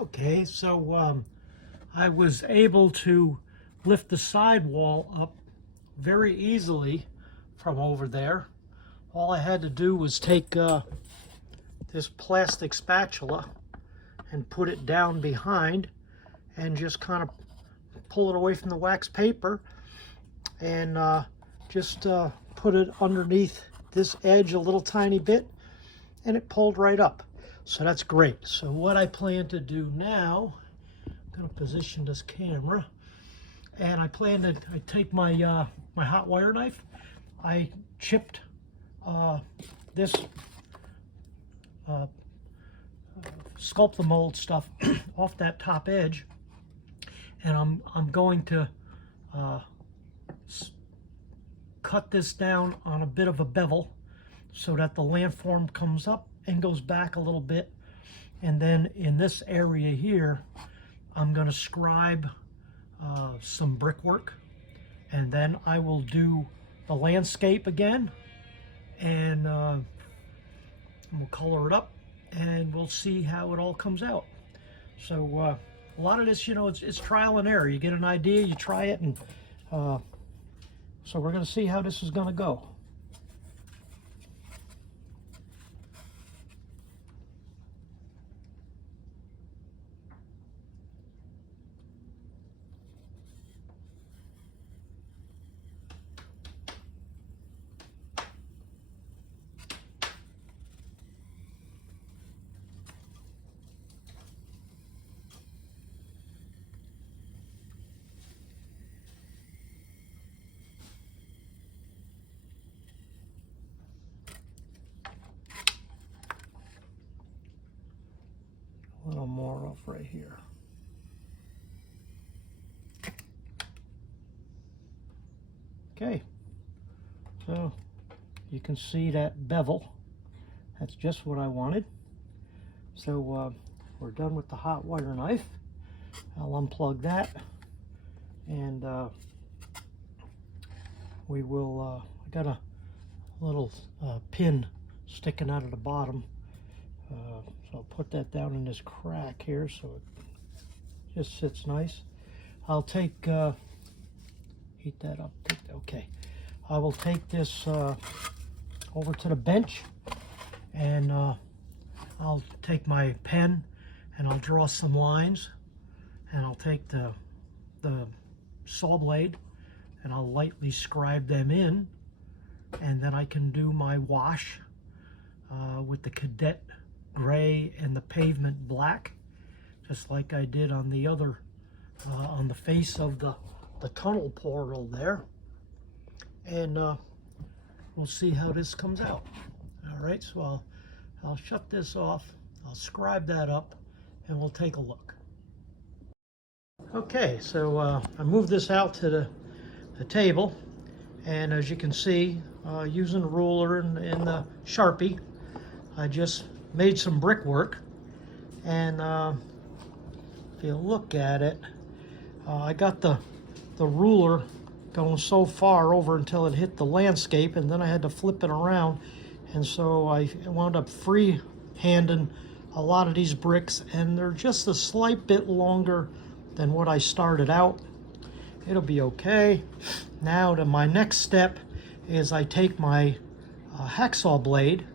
Okay, so I was able to lift the sidewall up very easily from over there. All I had to do was take this plastic spatula and put it down behind and just kind of pull it away from the wax paper and just put it underneath this edge a little tiny bit, and it pulled right up. So that's great. So what I plan to do now, I'm going to position this camera, and I plan to take my my hot wire knife. I chipped this sculpt the mold stuff off that top edge, and I'm going to cut this down on a bit of a bevel so that the landform comes up and goes back a little bit. And then in this area here, I'm going to scribe some brickwork, and then I will do the landscape again, and we'll color it up, and we'll see how it all comes out. So a lot of this, you know, it's trial and error. You get an idea, you try it, and so we're going to see how this is going to go. A little more off right here. Okay, so you can see that bevel. That's just what I wanted. So we're done with the hot wire knife. I'll unplug that, and we will, I got a little pin sticking out of the bottom. So I'll put that down in this crack here so it just sits nice. I'll take, heat that up, okay. I will take this over to the bench, and I'll take my pen and I'll draw some lines, and I'll take the saw blade and I'll lightly scribe them in, and then I can do my wash with the cadet gray and the pavement black, just like I did on the other, on the face of the tunnel portal there. And we'll see how this comes out. All right, so I'll shut this off, I'll scribe that up, and we'll take a look. Okay, so I moved this out to the table, and as you can see, using the ruler and the Sharpie, I just made some brickwork. And if you look at it, I got the ruler going so far over until it hit the landscape, and then I had to flip it around, and so I wound up free-handing a lot of these bricks, and they're just a slight bit longer than what I started out. It'll be okay. Now to my next step is I take my hacksaw blade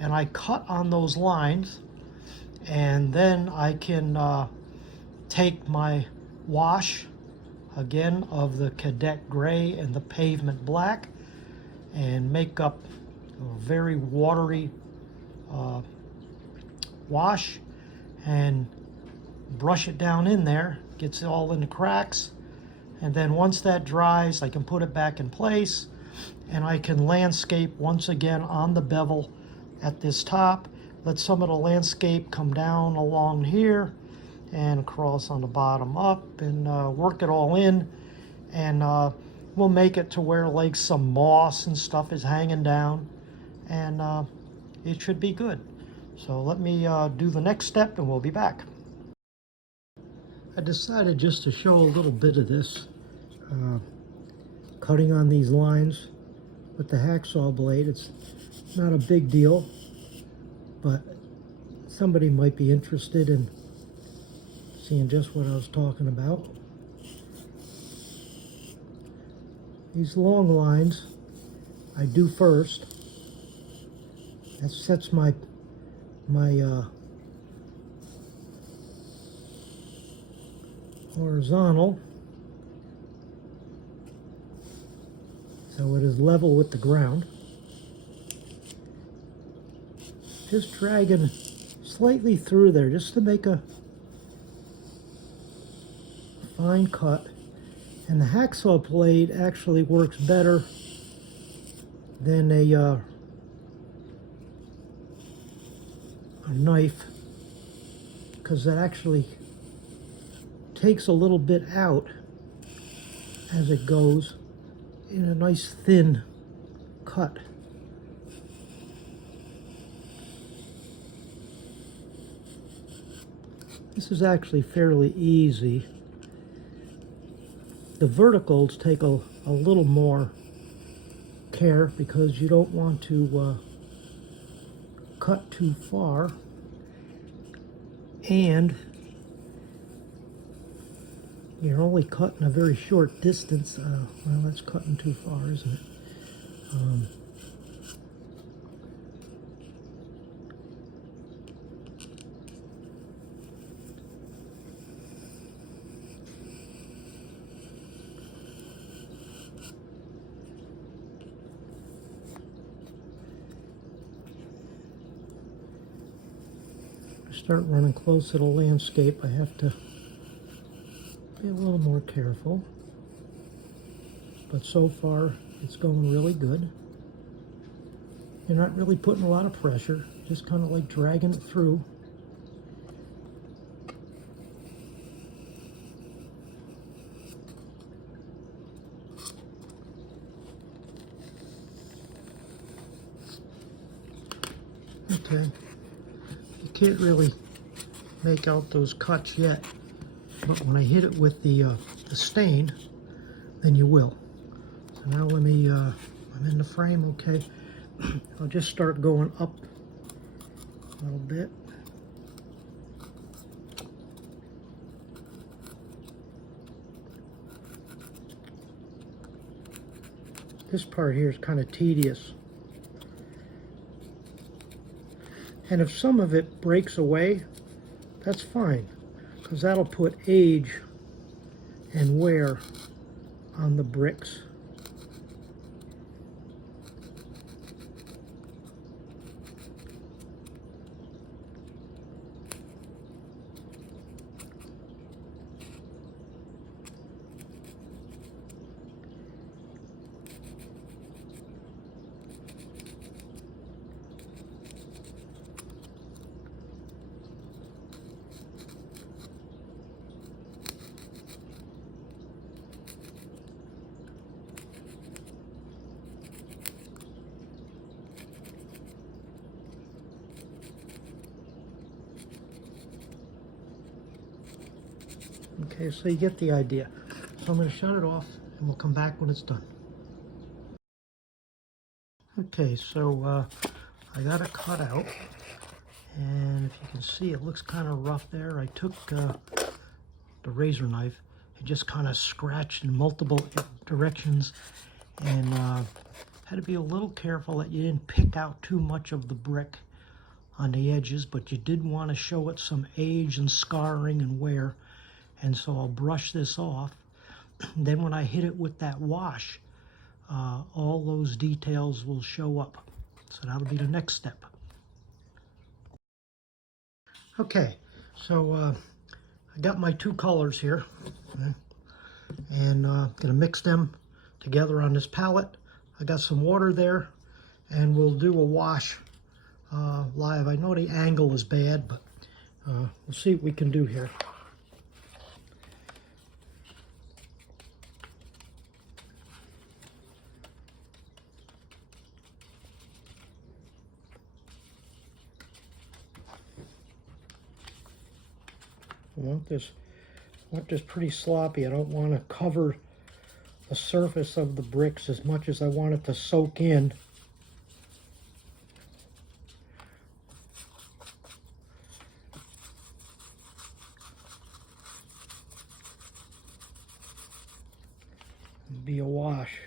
and I cut on those lines, and then I can take my wash again of the cadet gray and the pavement black and make up a very watery wash and brush it down in there, gets it all in the cracks, and then once that dries I can put it back in place, and I can landscape once again on the bevel at this top, let some of the landscape come down along here and across on the bottom up, and work it all in, and we'll make it to where like some moss and stuff is hanging down, and it should be good. So let me do the next step and we'll be back. I decided just to show a little bit of this cutting on these lines with the hacksaw blade. It's not a big deal, but somebody might be interested in seeing just what I was talking about. These long lines I do first. That sets my horizontal, so it is level with the ground. Just dragging slightly through there just to make a fine cut. And the hacksaw blade actually works better than a knife, because it actually takes a little bit out as it goes in a nice thin cut. This is actually fairly easy. The verticals take a little more care because you don't want to cut too far, and you're only cutting a very short distance. Well, that's cutting too far, isn't it? Start running close to the landscape, I have to be a little more careful. But so far, it's going really good. You're not really putting a lot of pressure, just kind of like dragging it through. Okay. Can't really make out those cuts yet, but when I hit it with the stain, then you will. So now let me, I'm in the frame, okay. I'll just start going up a little bit. This part here is kind of tedious. And if some of it breaks away, that's fine, because that'll put age and wear on the bricks. Okay, so you get the idea. So I'm going to shut it off and we'll come back when it's done. Okay, so I got it cut out, and if you can see, it looks kind of rough there. I took the razor knife and just kind of scratched in multiple directions, and had to be a little careful that you didn't pick out too much of the brick on the edges, but you did want to show it some age and scarring and wear. And so I'll brush this off. Then when I hit it with that wash, all those details will show up. So that'll be the next step. Okay, so I got my two colors here. Okay, and gonna mix them together on this palette. I got some water there, and we'll do a wash live. I know the angle is bad, but we'll see what we can do here. I want this pretty sloppy. I don't want to cover the surface of the bricks as much as I want it to soak in. and be a wash.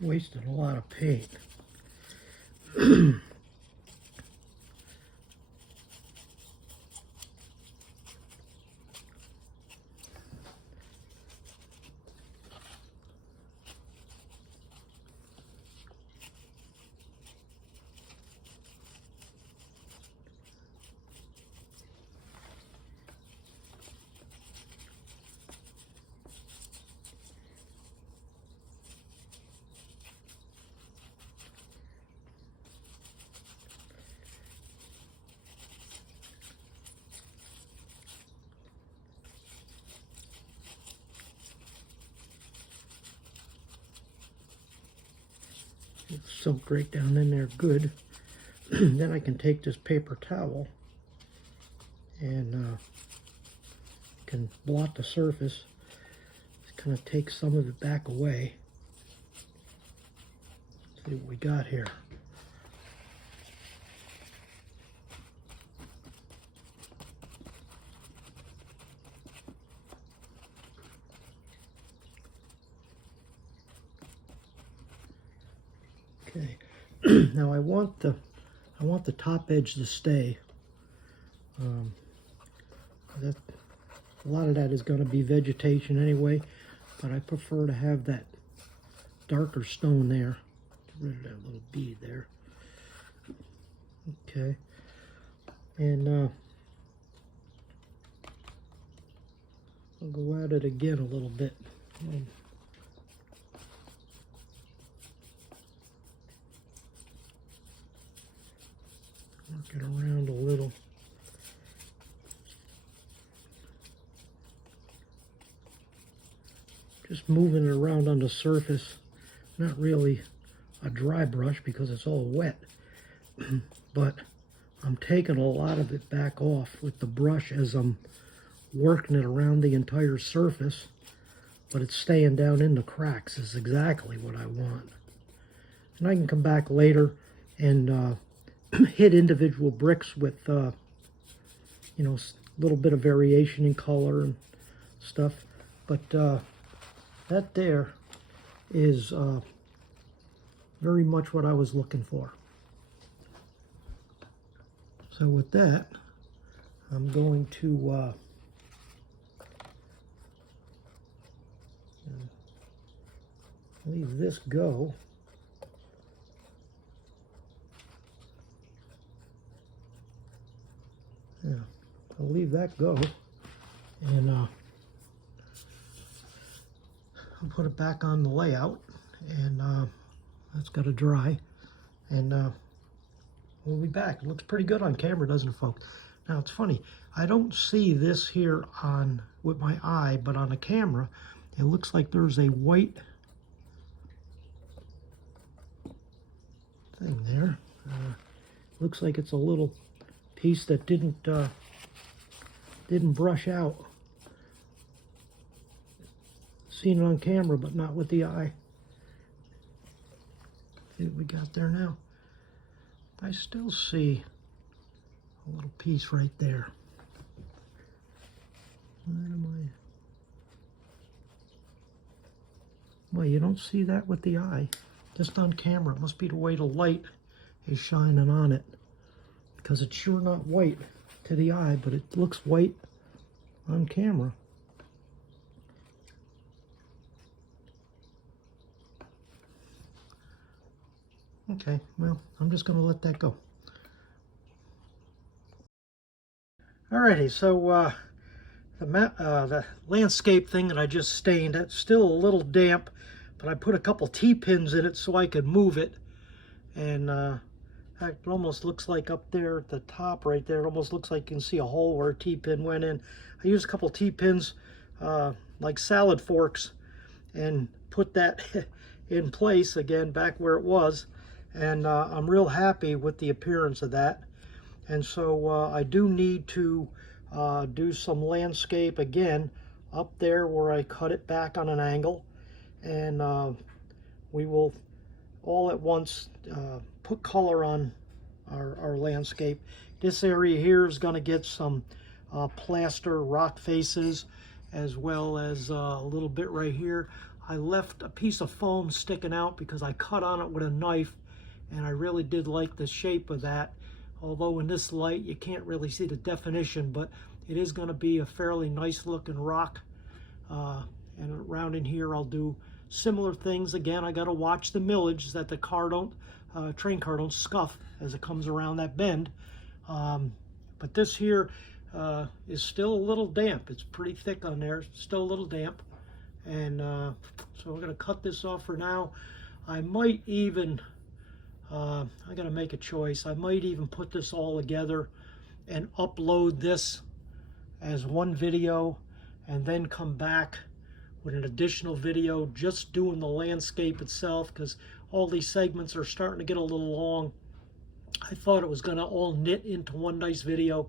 Wasted a lot of paint. Soaked right down in there good. Then I can take this paper towel and can blot the surface. Just kind of take some of it back away. See what we got here. Okay. Now I want the top edge to stay. A lot of that is going to be vegetation anyway, but I prefer to have that darker stone there. Get rid of that little bead there. Okay. And I'll go at it again a little bit. Work it around a little. Just moving it around on the surface. Not really a dry brush because it's all wet. But I'm taking a lot of it back off with the brush as I'm working it around the entire surface. But it's staying down in the cracks is exactly what I want. And I can come back later and hit individual bricks with, you know, a little bit of variation in color and stuff. But that there is very much what I was looking for. So with that, I'm going to leave this go. Yeah, I'll leave that go, and I'll put it back on the layout, and that's got to dry, and we'll be back. It looks pretty good on camera, doesn't it, folks? Now, it's funny. I don't see this here on with my eye, but on the camera, it looks like there's a white thing there. Looks like it's a little piece that didn't brush out. Seen it on camera, but not with the eye. See what we got there now. I still see a little piece right there. Where am I? Well, you don't see that with the eye. Just on camera. It must be the way the light is shining on it. Because it's sure not white to the eye, but it looks white on camera. Okay, well, I'm just going to let that go. Alrighty, so the landscape thing that I just stained, it's still a little damp, but I put a couple T-pins in it so I could move it. And it almost looks like up there at the top right there, it almost looks like you can see a hole where a T-pin went in. I used a couple T-pins like salad forks and put that in place again back where it was. And I'm real happy with the appearance of that. And so I do need to do some landscape again up there where I cut it back on an angle. And we will all at once put color on our landscape. This area here is going to get some plaster rock faces, as well as a little bit right here. I left a piece of foam sticking out because I cut on it with a knife, and I really did like the shape of that. Although in this light you can't really see the definition, but it is going to be a fairly nice looking rock. And around in here I'll do similar things. Again, I got to watch the millage that the train car don't scuff as it comes around that bend. But this here is still a little damp. It's pretty thick on there, still a little damp. And so we're going to cut this off for now. I might even I gotta make a choice. I might even put this all together and upload this as one video, and then come back with an additional video just doing the landscape itself, because all these segments are starting to get a little long. I thought it was gonna all knit into one nice video,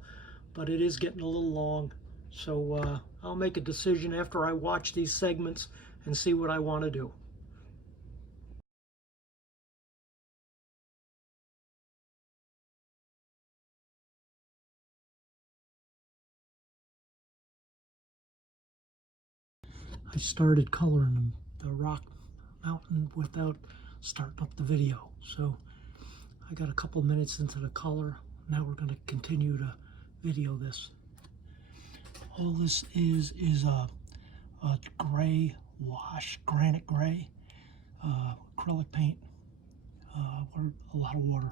but it is getting a little long. So I'll make a decision after I watch these segments and see what I want to do. I started coloring the rock mountain without starting up the video. So I got a couple minutes into the color. Now we're going to continue to video this. All this is a gray wash, granite gray, acrylic paint, a lot of water.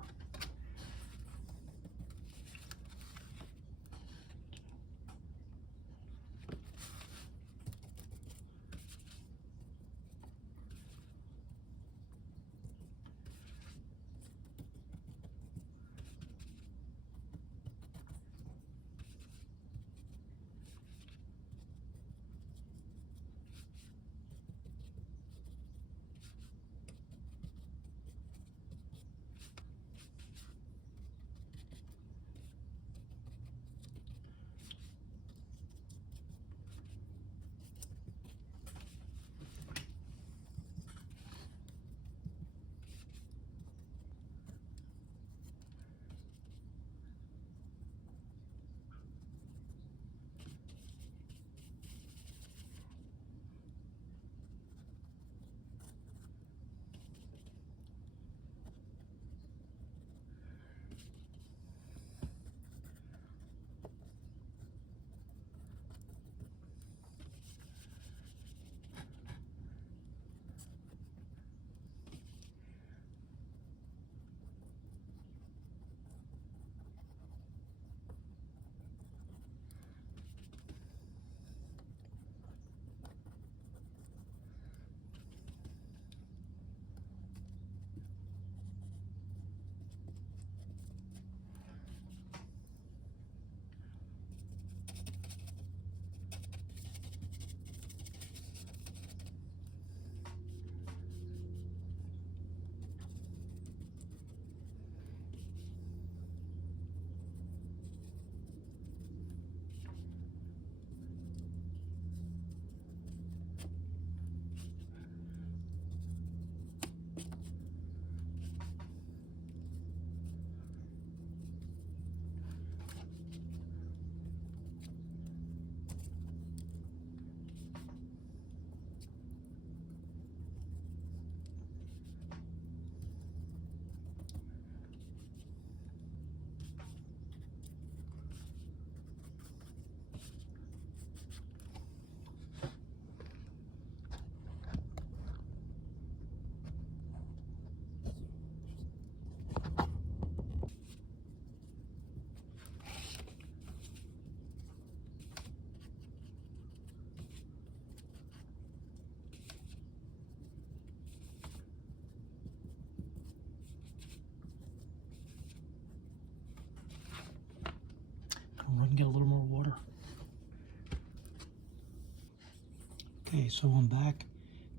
Okay, so I'm back,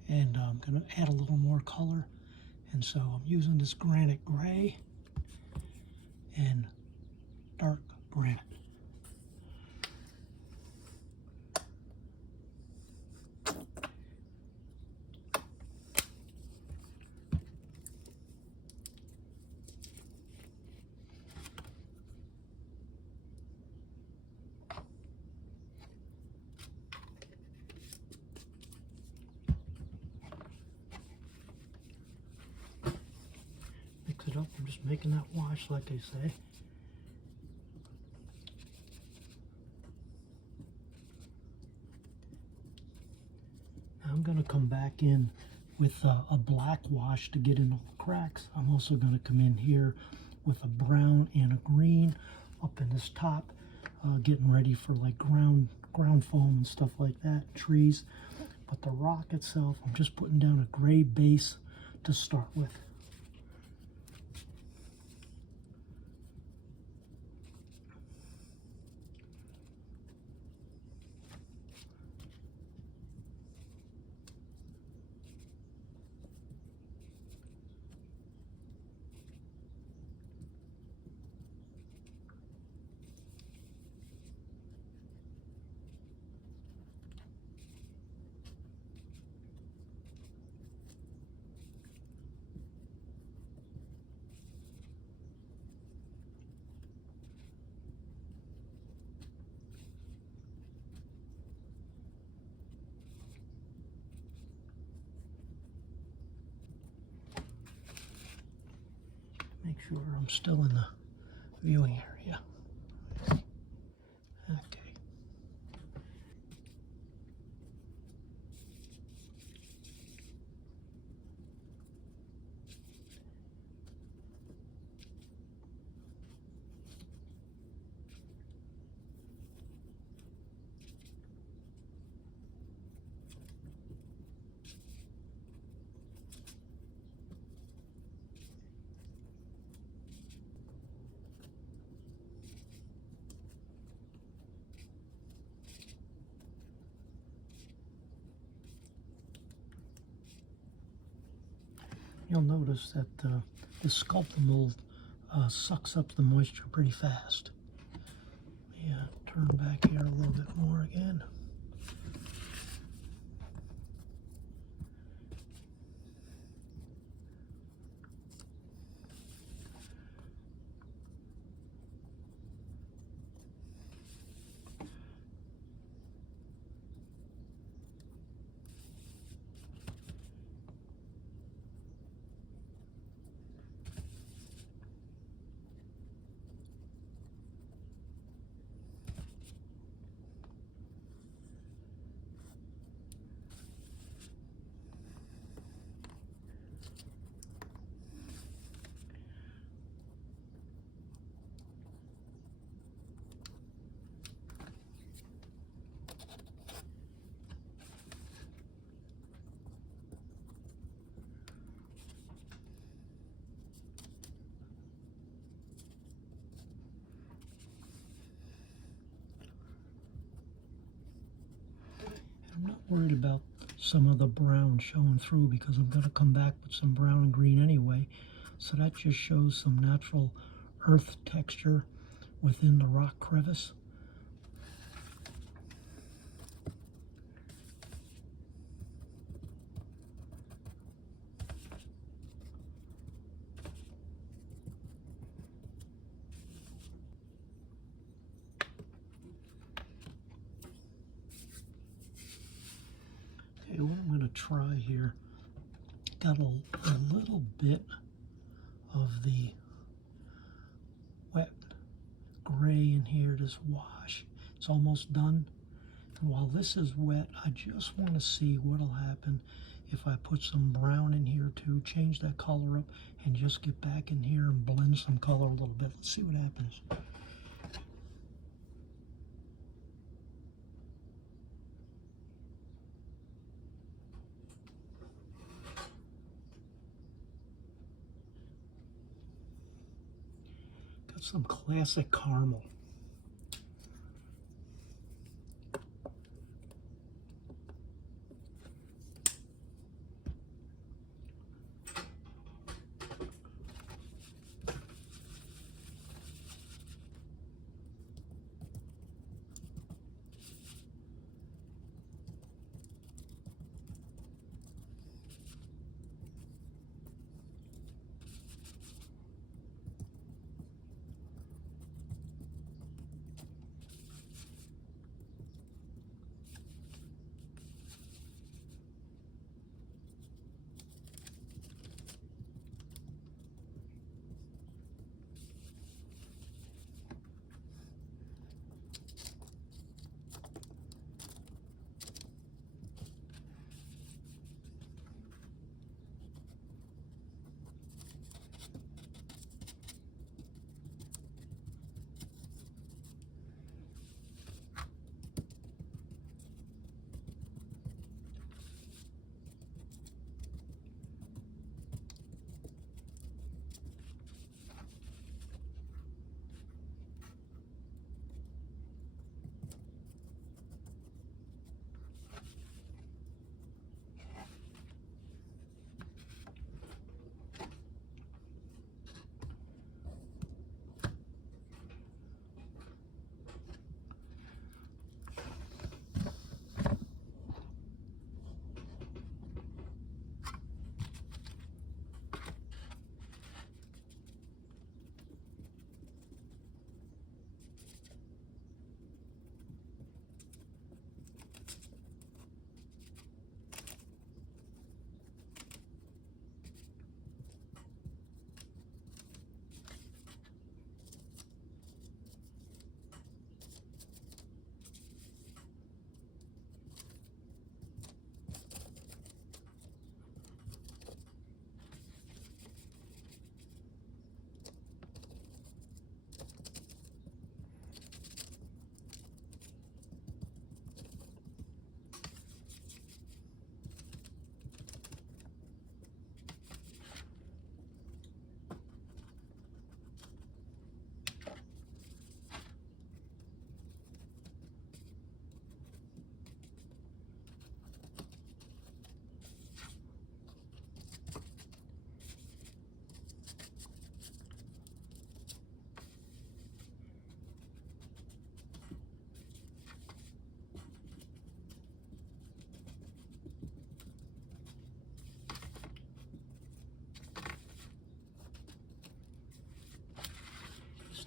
and I'm going to add a little more color, and so I'm using this granite gray and dark granite. Mix it up. I'm just making that wash like they say. Now I'm going to come back in with a black wash to get in all the cracks. I'm also going to come in here with a brown and a green up in this top, getting ready for like ground foam and stuff like that, trees. But the rock itself, I'm just putting down a gray base to start with. Make sure I'm still in the viewing area. Okay. You'll notice that the sculpting mold sucks up the moisture pretty fast. Yeah, turn back here a little bit more again. I'm not worried about some of the brown showing through because I'm going to come back with some brown and green anyway. So that just shows some natural earth texture within the rock crevice. Okay, what I'm going to try here, got a little bit of the wet gray in here, this wash. It's almost done. And while this is wet, I just want to see what'll happen if I put some brown in here too, change that color up, and just get back in here and blend some color a little bit. Let's see what happens. Got some classic caramel.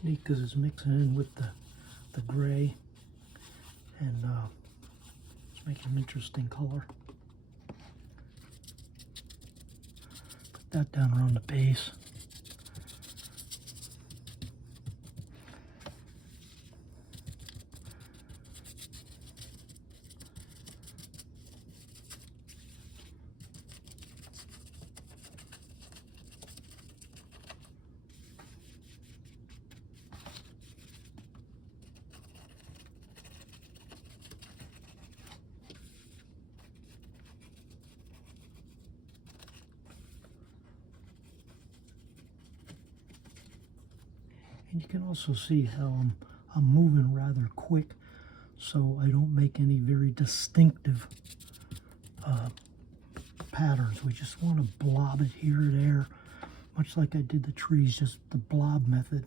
It's neat because it's mixing in with the gray, and it's making an interesting color. Put that down around the base. And you can also see how I'm moving rather quick, so I don't make any very distinctive patterns. We just want to blob it here or there, much like I did the trees, just the blob method.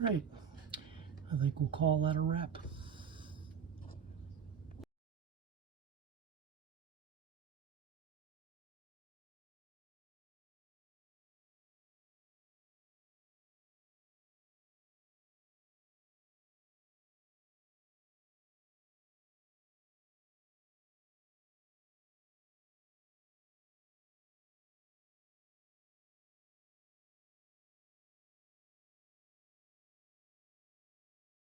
Right, I think we'll call that a wrap.